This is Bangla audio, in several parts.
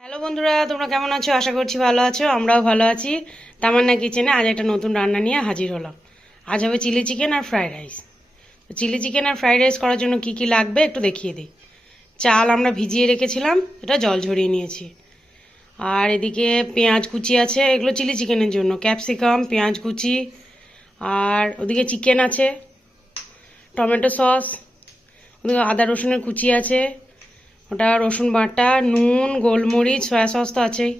হ্যালো বন্ধুরা, তোমরা কেমন আছো? আশা করছি ভালো আছো, আমরাও ভালো আছি। তামান্না কিচেনে আজ একটা নতুন রান্না নিয়ে হাজির হলাম। আজ হবে চিলি চিকেন আর ফ্রাইড রাইস। তো চিলি চিকেন আর ফ্রাইড রাইস করার জন্য কি কি লাগবে একটু দেখিয়ে দিই। চাল আমরা ভিজিয়ে রেখেছিলাম, এটা জল ঝরিয়ে নিয়েছি। আর এদিকে পেঁয়াজ কুচি আছে, এগুলো চিলি চিকেনের জন্য। ক্যাপসিকাম, পেঁয়াজ কুচি, আর ওদিকে চিকেন আছে, টমেটো সস, ওদিকে আদা রসুনের কুচি আছে। ওটা রসুন বাটা নুন গোলমরিচ সয়া সস তো আছেই।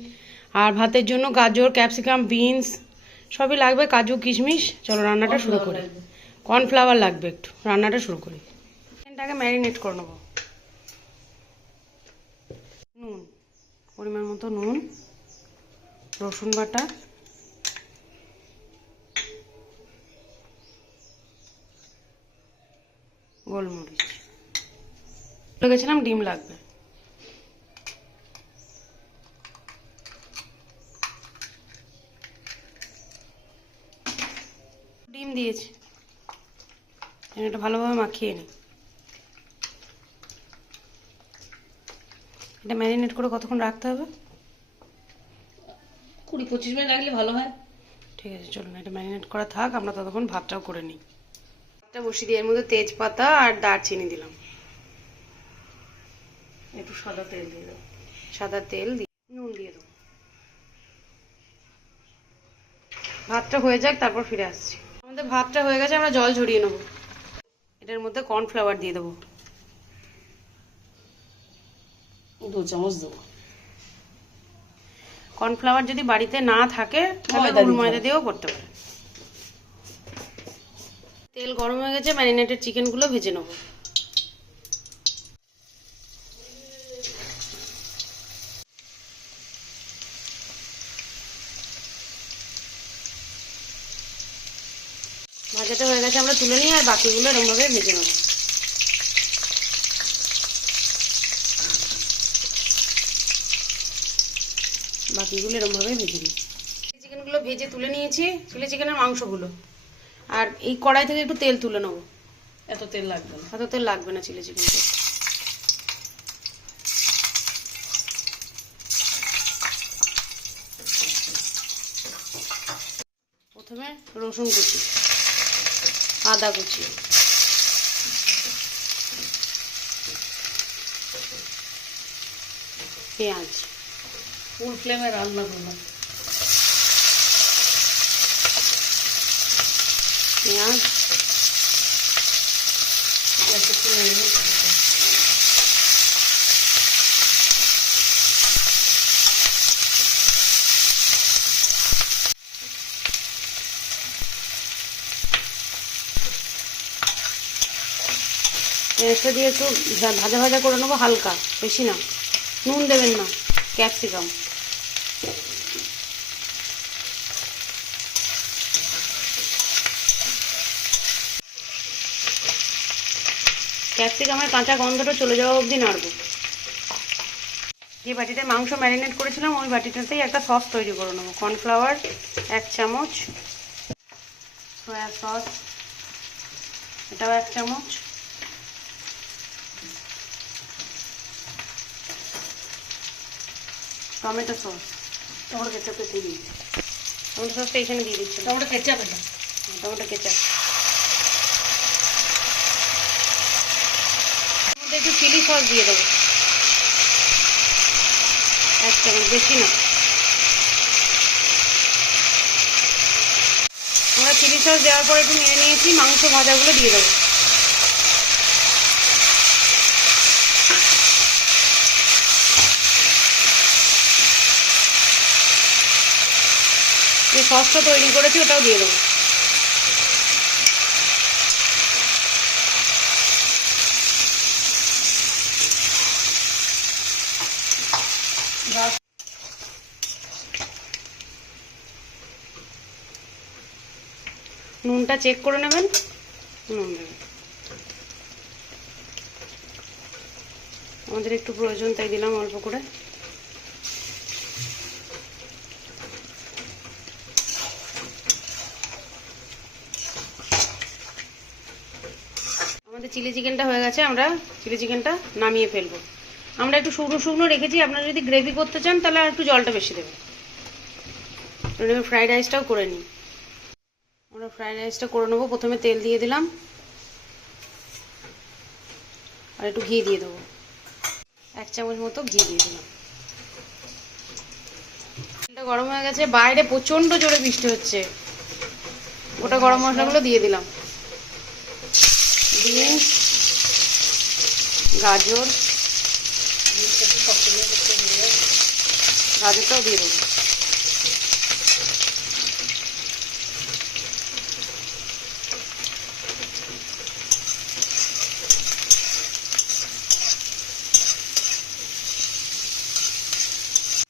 আর ভাতের জন্য গাজর ক্যাপসিকাম বিনস সবই লাগবে কাজু কিশমিশ। চলো রান্নাটা শুরু করি। কর্নফ্লাওয়ার লাগবে একটু। রান্নাটা শুরু করি। চিকেনটাকে ম্যারিনেট করে নেব। নুন পরিমাণ মতো নুন রসুন বাটা। গোলমরিচ। গেছিলাম ডিম লাগবে। ডিম দিয়েছি। এটা ভালোভাবে মাখিয়ে নিই এটা ম্যারিনেট করে কতক্ষণ রাখতে হবে? কুড়ি পঁচিশ মিনিট রাখলে ভালো হয়। ঠিক আছে চলুন এটা ম্যারিনেট করা থাক আমরা ততক্ষণ ভাতটাও করে নিই। ভাতটা বসিয়ে দিয়ে এর মধ্যে তেজপাতা আর দারচিনি দিলাম। একটু সাদা তেল দিয়ে দাও। সাদা তেল দিয়ে নুন দিয়ে দেবো ভাতটা হয়ে যাক তারপর ফিরে আসছি। আমাদের ভাতটা হয়ে গেছে আমরা জল ঝরিয়ে নেব। এটার মধ্যে কর্নফ্লাওয়ার দিয়ে দেবো। দু চামচ দেবো। কর্নফ্লাওয়ার যদি বাড়িতে না থাকে তাহলে ময়দা দিয়েও করতে পারে। তেল গরম হয়ে গেছে ম্যারিনেটেড চিকেনগুলো ভেজে নেব। ভাজাটা হয়ে গেছে আমরা তুলে নিই আর বাকিগুলো এরকমভাবে ভেজে নেব। বাকিগুলো এরকমভাবে ভেজে নিই। চিকেনগুলো ভেজে তুলে নিয়েছি চিলি চিকেনের মাংসগুলো। আর এই কড়াই থেকে একটু তেল তুলে নেব। এত তেল লাগবে না। এত তেল লাগবে না চিলি চিকেন প্রথমে রসুন কুচি। আদা কুচি। পেঁয়াজ। ফুল ফ্লেমে রান্না করব পেঁয়াজ। একটু পেঁয়াজটা দিয়ে একটু ভাজা ভাজা করে নেব হালকা, বেশি না। নুন দেবেন না, ক্যাপসিকাম। ক্যাপসিকামের কাঁচা গন্ধটা চলে যাওয়া অবধি নাড়বো। যে বাটিতে মাংস ম্যারিনেট করেছিলাম, ওই বাটিটাতেই একটা সস তৈরি করে নেব। কর্নফ্লাওয়ার, এক চামচ, সয়া সস, এটাও এক চামচ। Tomato sauce. টমেটো কেচাপে দিয়ে দিচ্ছি। টমেটো সসটা এখানে দিয়ে দিচ্ছি। টমেটো কেচাপে টমেটো কেচাপ। মধ্যে একটু চিলি সস দিয়ে দেবো। এক চামচ বেশি না। আমরা চিলি সস দেওয়ার পরে একটু নিয়ে নিয়েছি মাংস ভাজাগুলো দিয়ে দেবো। সসটা তৈরি করেছি, ওটাও দিয়ে দেবো। নুনটা চেক করে নেবেন। নুন দেবেন। আমাদের একটু প্রয়োজন, তাই দিলাম অল্প করে। আমাদের চিলি চিকেনটা হয়ে গেছে, আমরা চিলি চিকেনটা নামিয়ে ফেলব। আমরা একটু শুকনো শুকনো রেখেছি, আপনারা যদি গ্রেভি করতে চান, তাহলে আর একটু জলটা বেশি দেবেন। ফ্রাইড রাইসটাও করে নিই। আমরা ফ্রাইড রাইসটা করে নেব, প্রথমে তেল দিয়ে দিলাম। আর একটু ঘি দিয়ে দেবো। এক চামচ মতো ঘি দিয়ে দিলাম। তেলটা গরম হয়ে গেছে, বাইরে প্রচণ্ড জোরে বৃষ্টি হচ্ছে। ওটা গরম মশলাগুলো দিয়ে দিলাম। বিনস গাজর গাজরটাও দিয়ে দেবো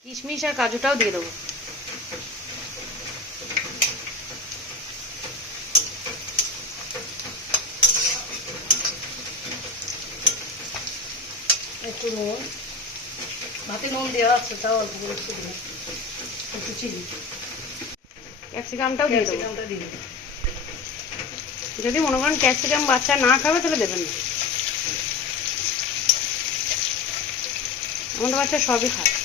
কিশমিশ আর কাজুটাও দিয়ে দেবো একটু নুন। ভাতে নুন দেওয়া আছে তাও অল্প করে একটু চিনি। ক্যাপসিকামটাও দিয়ে ক্যাপসিকামটা দিয়ে যদি মনে করেন ক্যাপসিকাম বাচ্চা না খাবে তাহলে দেবেন না। আমাদের বাচ্চা সবই খায়।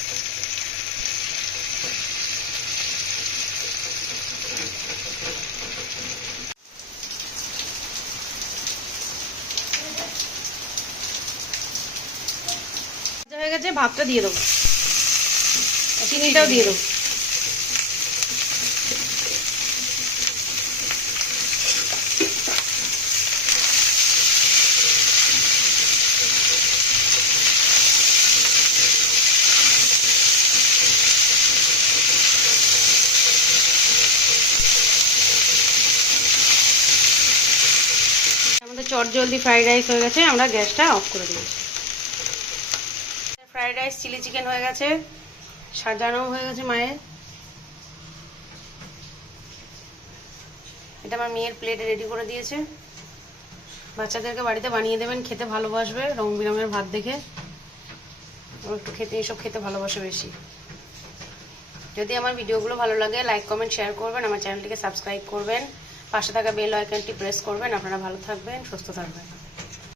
গেছে ভাতটা দিয়ে দেবো। চিনিটাও দিয়ে দেবো। চট জলদি ফ্রাইড রাইস হয়ে গেছে, আমরা গ্যাসটা অফ করে দিয়েছি ফ্রাইড রাইস চিলি চিকেন হয়ে গেছে, সাজানো হয়ে গেছে মায়ের এটা আমার মেয়ের প্লেটে রেডি করে দিয়েছে। বাচ্চাদেরকে বাড়িতে বানিয়ে দেবেন, খেতে ভালোবাসবে, রং বিরঙের ভাত দেখে। একটু খেতে এসব খেতে ভালোবাসে বেশি। যদি আমার ভিডিওগুলো ভালো লাগে লাইক কমেন্ট শেয়ার করবেন, আমার চ্যানেলটিকে সাবস্ক্রাইব করবেন। পাশে থাকা বেল আইকনটি প্রেস করবেন। আপনারা ভালো থাকবেন, সুস্থ থাকবেন।